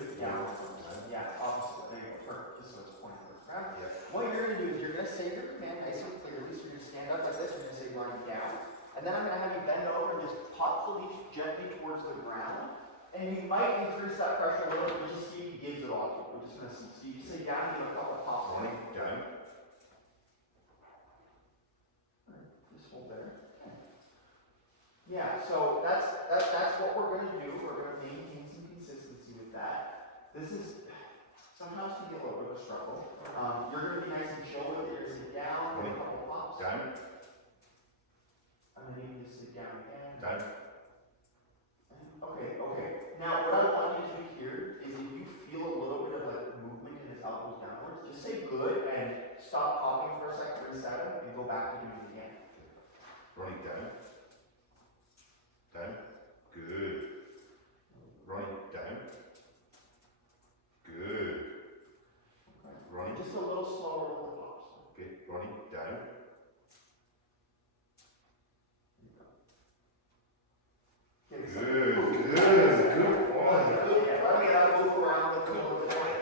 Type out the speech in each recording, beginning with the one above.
it down. Yeah, opposite. There you go. Perfect. Just so it's pointing towards the ground. Yeah. What you're going to do is you're going to say your command nice and clearly. So you're going to stand up like this. You're going to say running down. And then I'm going to have you bend over and just pop the leash gently towards the ground. And you might increase that pressure a little bit, just see if he gives it all to you. We're just going to see. So you say down, you get a couple of pops. Running down. Just hold there. Yeah, so that's what we're going to do. We're going to maintain some consistency with that. This is sometimes can be a little bit of a struggle. You're going to be nice and chill with it. You're going to sit down, get a couple of pops. Down. I'm going to need you to sit down again. Down. Okay. Now, what I want you to do here is if you feel a little bit of like movement in his elbows downwards, just say good and stop popping for a second, reset him, and go back to doing it again. Running down. Down. Good. Running down. Good. Okay. Running. Just a little slower with the pops. Okay. Running down. Good. Good boy. Let me move around with the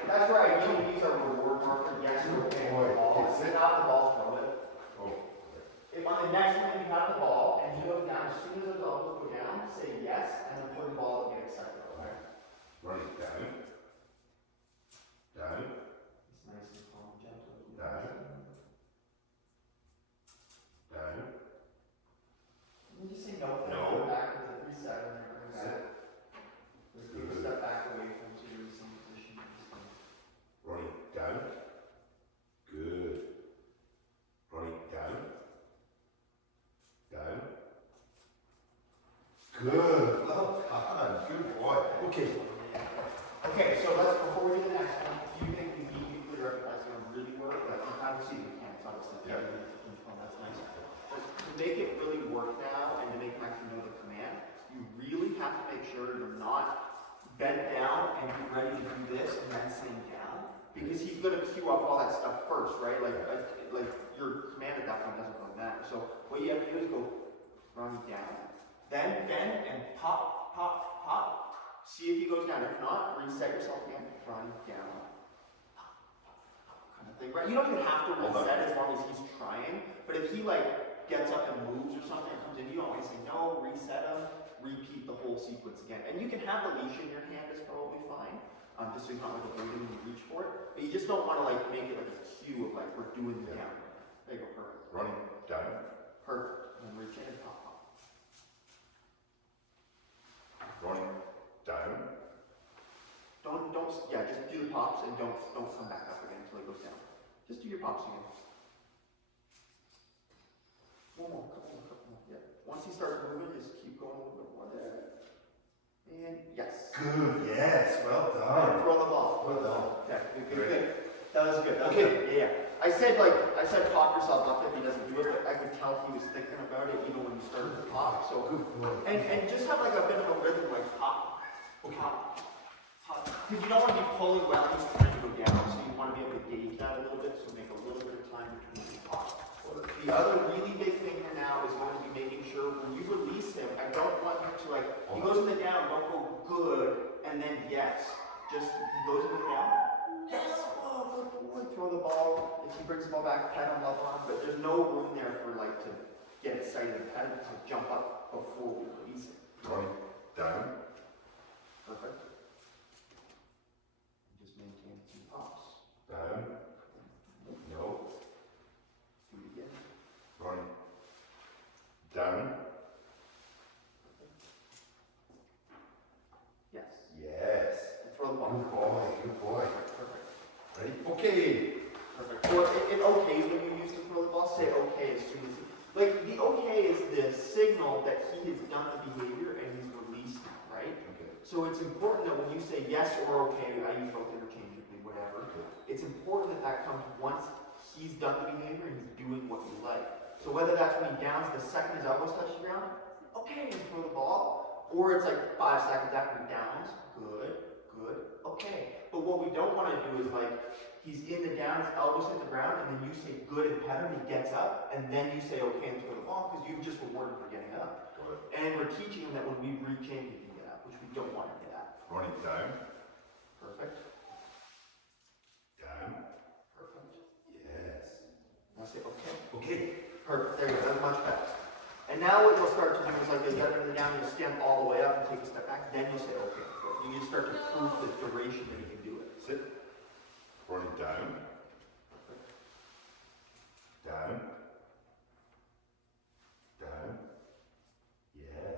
That's right. You can use our reward marker. Yes, you're okay. Sit out the ball, throw it. Oh. If on the next one you have the ball and he goes down, as soon as those elbows go down, say yes and then put the ball and get excited. Okay? Running down. Down. It's nice and calm, gentle. Down. Down. You just say no. No. Go back into 3-7 and bring back. Just take a step back away from so you're in the same position. Running down. Good. Running down. Down. Good. Well done. Good boy. Okay. Okay, so let's, before we do the next one, do you think we immediately recognize it's going to really work? Like, you kind of see the mechanics, obviously. Yeah. That's nice. But to make it really work now and to make him actually know the command, you really have to make sure you're not bent down and you're ready to do this and then sitting down. Because he's going to cue up all that stuff first, right? Like your command at that point doesn't really matter. So what you have to do is go run down, then bend and pop, pop, pop. See if he goes down. If not, reset yourself again. Run down. Kind of thing, right? You don't even have to reset as long as he's trying. But if he like gets up and moves or something and comes in, you don't want to say no, reset him, repeat the whole sequence again. And you can have the leash in your hand is probably fine. Just so he's not like avoiding when you reach for it. But you just don't want to like make it like a cue of like we're doing the down. There you go, perfect. Running down. Perfect. And then reach in and pop pop. Running down. Yeah, just do the pops and don't come back up again until it goes down. Just do your pops again. One more, couple more. Yeah. Once he starts moving, just keep going a little bit more there. And yes. Good. Yes. Well And done. throw the ball. Well done. Yeah, good. That was good. That was Okay. good. Yeah. I said pop yourself up if he doesn't do it, but I could tell he was thinking about it even when you started to pop. So Good boy. and just have like a bit of a rhythm, like pop, pop, pop. Because you don't want to be pulling while he's trying to go down, so you want to be able to gauge that a little bit, so make a little bit of time between the pops. The other really big thing here now is going to be making sure when you release him, I don't want him to like, he goes in the down, don't go good, and then yes. Just, he goes in the down, yes, oh, good boy, throw the ball. If he brings the ball back, pat him up on, but there's no room there for like to get excited, pat him to jump up before we release it. Running down. Perfect. Just maintain 2 pops. Down. No. Do it again. Running down. Yes. Yes. And throw the ball. Good boy. Good boy. Perfect. Ready? Okay. Perfect. Or it okays when you use to throw the ball, say okay as soon as he, like the okay is the signal that he has done the behavior and he's released now, right? Okay. So it's important that when you say yes or okay, I use both interchangeably, whatever, it's important that that comes once he's done the behavior and he's doing what you like. So whether that's when he downs the second his elbows touch the ground, okay, you throw the ball, or it's like 5 seconds after he downs, good, okay. But what we don't want to do is like, he's in the down, his elbows hit the ground, and then you say good and pat him, he gets up, and then you say okay and throw the ball, because you've just rewarded for getting up. Got it. And we're teaching him that when we reach in, he can get up, which we don't want to get at. Running down. Perfect. Now what you'll start to do is like you'll get under the down, you'll stand all the way up and take a step back, then you'll say, okay, good. You need to start to prove the duration that you can do it. Sit. Ronnie, down. Down. Down. Yes.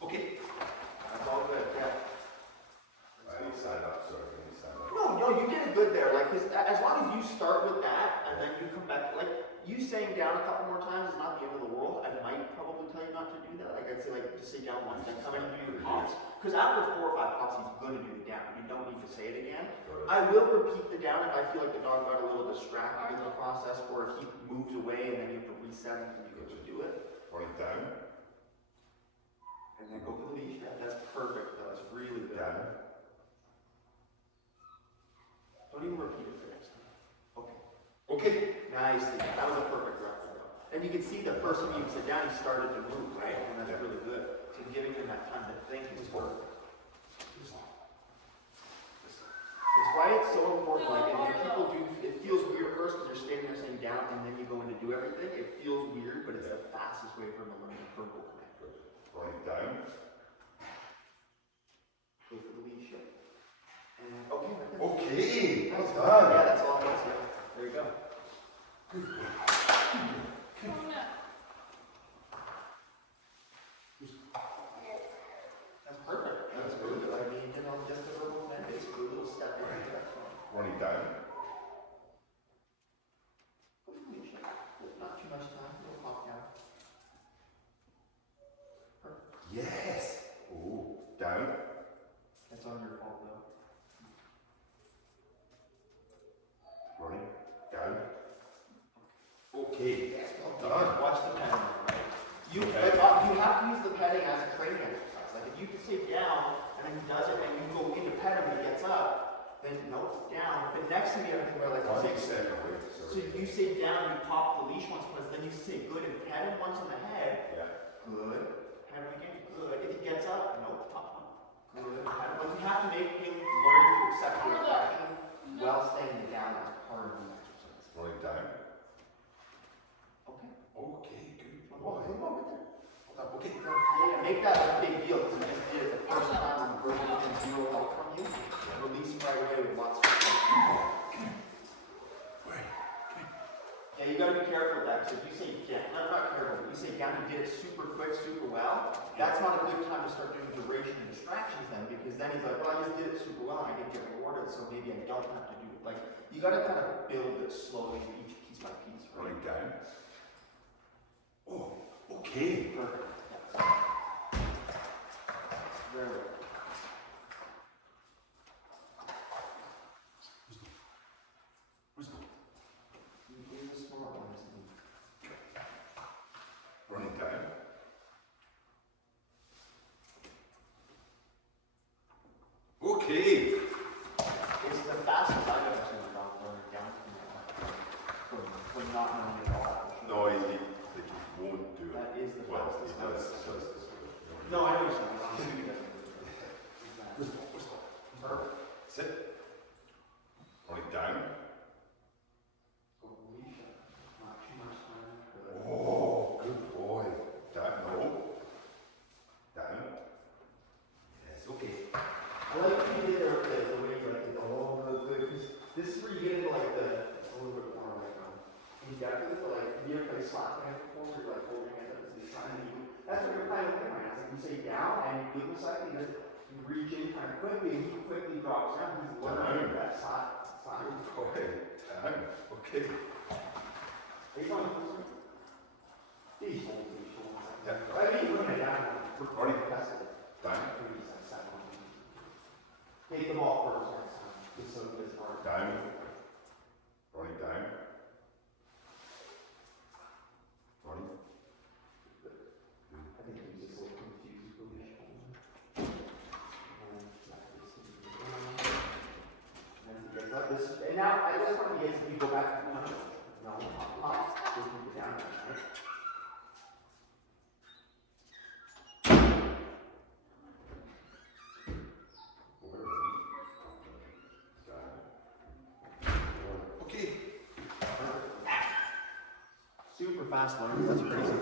Okay. That's all good, yeah. I need to stand up, sorry, I need to stand up. No, you did it good there. Like, 'cause as long as you start with that and then you come back, like you saying down a couple more times is not the end of the world. I might probably tell you not to do that. Like I'd say, like just say down once, then come in and do your pops. Because after 4 or 5 pops, he's gonna do the down. You don't need to say it again. I will repeat the down if I feel like the dog got a little distracted in the process, or if he moves away and then you have to reset him and you get to do it. Ronnie, down. And then go for the leash. Yeah, that's perfect. That was really good. Down. Don't even repeat it for next time. Okay. Okay. Nicely done. That was a perfect record. And you can see the first time you sit down, he started to move, right? And that's really good. So giving him that time to think is perfect. It's why it's so important. Like, and people do, it feels weird first because you're standing there saying down and then you go in to do everything. It feels weird, but it's the fastest way for him to learn the verbal connect. Ronnie, down. Go for the leash. And okay, right there. Okay. That's Well good. done. Yeah, that's all. That's it. There you go. That's perfect. That's good. I mean, you know, just a little bit, basically a little step in the direction. Ronnie, down. Not too much time. We'll pop down. Perfect. Yes. Oh, down. That's on your fault though. Ronnie, down. Okay. Well done. Watch the petting, right? You, Okay. like, you have to use the petting as a training exercise. Like if you can sit down and then he does it and you go in to pet him and he gets up, then nope, down. But next thing you have to think about like Ronnie, say, second away. so you sit down and you pop the leash once, then you say good and pet him once on the head. Yeah. Good. Pet him again. Good. If he gets up, nope, pop him. Good. Pet him. Like you have to make him learn to accept your affection while staying down as part of the exercise. Ronnie, down. Okay. Okay, good Oh, boy. come on, right there. Okay. Yeah, make that a big deal because you just did it the first time when the person getting zero help from you. Release him right away with lots of fun. Yeah, you gotta be careful with that because if you say down, not careful, but you say down, you did it super quick, super well, that's not a good time to start doing duration and distractions then because then he's like, well, I just did it super well and I didn't get rewarded, so maybe I don't have to do it. Like, you gotta kind of build it slowly, each piece by piece, right? Ronnie, down. Oh, okay. Perfect. Very well. He's a smart one, isn't he? Ronnie, down. Okay. It's the fastest I've ever seen a dog learn down from not knowing at all. No, he won't do it. That is the Well, fastest he I've does. ever seen. He does. No, I know you're saying. I'm shooting at him. Perfect. Sit. Ronnie, down. Go leash. Not too much time. Good. Oh, good boy. Down. No. Down. Yes, okay. I like what you did there, the way you like it, oh, good, because this is where you get into like it's a little bit more like, indefinite, but like, you ever play slap hand before, where you're like holding your hands up as he's trying to do, that's what you're playing with him right now, so you say down, and you give him a second, you reach in kind of quickly, and he quickly drops down, he's learning that side. Good boy. Down. Okay. Are you going to He's holding, Yeah. I mean, you're going down, Ronnie, that's it. down. Take the ball first next time, just so it's hard. Down. Ronnie, down. Ronnie. I think he's just a little confused with the and now, I just want to get you go back to punch. No, pop, just move it down, right? Okay. Super fast learner, that's crazy.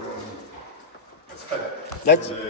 That's That's